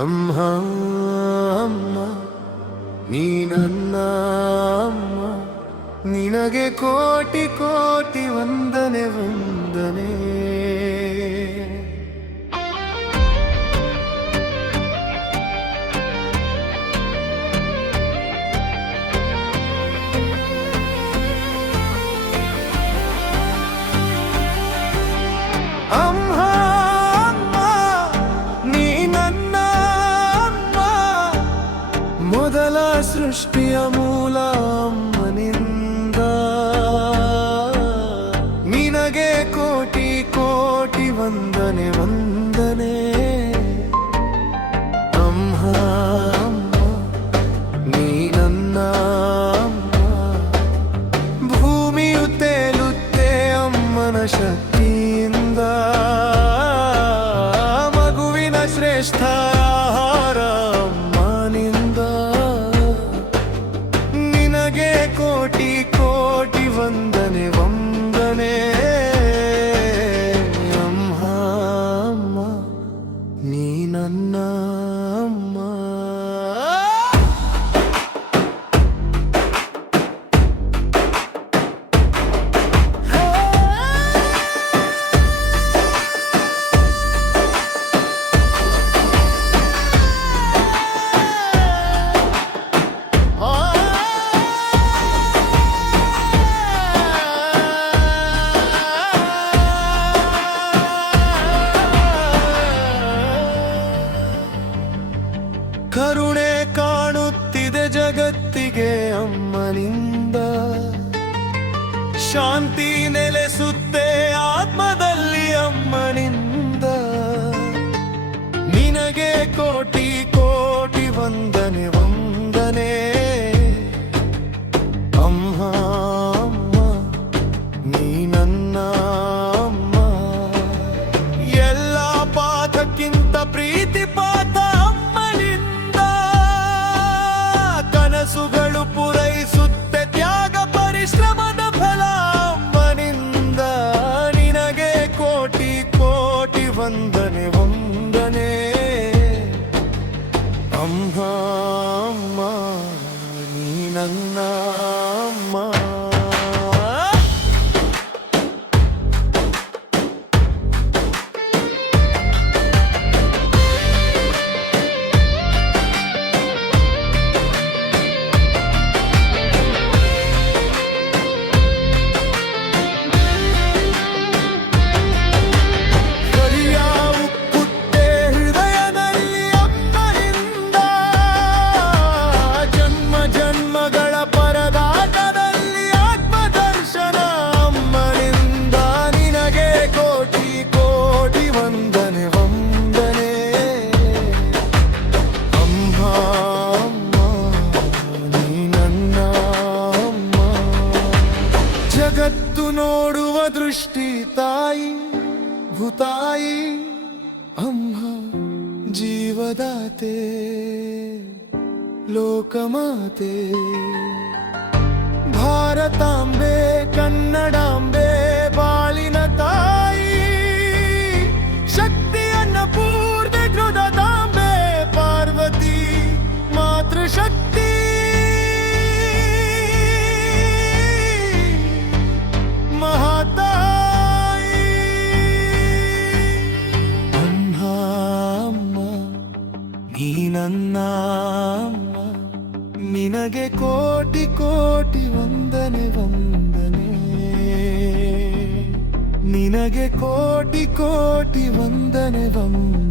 ಅಮ್ಮ ಅಮ್ಮ ನೀ ನನ್ನ ಅಮ್ಮ, ನಿನಗೆ ಕೋಟಿ ಕೋಟಿ ವಂದನೆ ವಂದನೆ. ಅಮ್ಮ ಅಮ್ಮ ನೀ ನನ್ನ ಅಮ್ಮ, ಮೊದಲ ಸೃಷ್ಟಿಯ ಮೂಲ ಅಮ್ಮನಿಂದ. ನಿನಗೆ ಕೋಟಿ ಕೋಟಿ ವಂದನೆ ವಂದನೆ. ಅಮ್ಮ ಅಮ್ಮ ನೀ ನನ್ನ ಅಮ್ಮ, ಭೂಮಿಯು ತೇಲುತ್ತೆ ಅಮ್ಮನ ಶಕ್ತಿಯಿಂದ. ಮಗುವಿನ ಶ್ರೇಷ್ಠ ಆಹಾರ ಅಮ್ಮನಿಂದ. ನಿನಗೆ ಕೋಟಿ ಕೋಟಿ ವಂದನೆ ವಂದನೆ. ಅಮ್ಮ ಅಮ್ಮ ನೀ ನನ್ನ ಅಮ್ಮ. ಕರುಣೆ ಕಾಣುತ್ತಿದೆ ಜಗತ್ತಿಗೆ ಅಮ್ಮನಿಂದ. ಶಾಂತಿ ನೆಲೆಸುತ್ತೆ ಆತ್ಮದಲ್ಲಿ ಅಮ್ಮನಿಂದ. ನಿನಗೆ ಕೋಟಿ ಕೋಟಿ ವಂದನೆ ವಂದನೆ. ಅಮ್ಮ ಅಮ್ಮ ನೀ ನನ್ನ ಅಮ್ಮ, ಎಲ್ಲ ಪಾಠಕ್ಕಿಂತ ಪ್ರೀತಿ ಪಾಠ ಅಮ್ಮನಿಂದ. ಕನಸುಗಳು ಪೂರೈಸುತ್ತೆ ತ್ಯಾಗ ಪರಿಶ್ರಮದ ಫಲ ಅಮ್ಮನಿಂದ. ನಿನಗೆ ಕೋಟಿ ಕೋಟಿ ವಂದನೆ ವಂದನೆ. ಅಮ್ಮ ಅಮ್ಮ ನೀ ನನ್ನ ಅಮ್ಮ. ಜಗತ್ತು ನೋಡುವ ದೃಷ್ಟಿ ತಾಯಿ ಭೂತಾಯಿ. ಅಮ್ಮ ಜೀವದಾತೆ ಲೋಕಮಾತೆ. ಭಾರತಾಂಬೆ ಕನ್ನಡಾಂಬೆ ಬಾಳಿನ ತಾಯಿ. ಶಕ್ತಿಯನ್ನ ಪೂರ್ತಿ ಹೃದಯದಾಂಬೆ ಪಾರ್ವತಿ ಮಾತೃಶಕ್ತಿ. ನೀ ನನ್ನ ಅಮ್ಮ, ನಿನಗೆ ಕೋಟಿ ಕೋಟಿ ವಂದನೆ ವಂದನೆ. ನಿನಗೆ ಕೋಟಿ ಕೋಟಿ ವಂದನೆ ವಂದನೆ.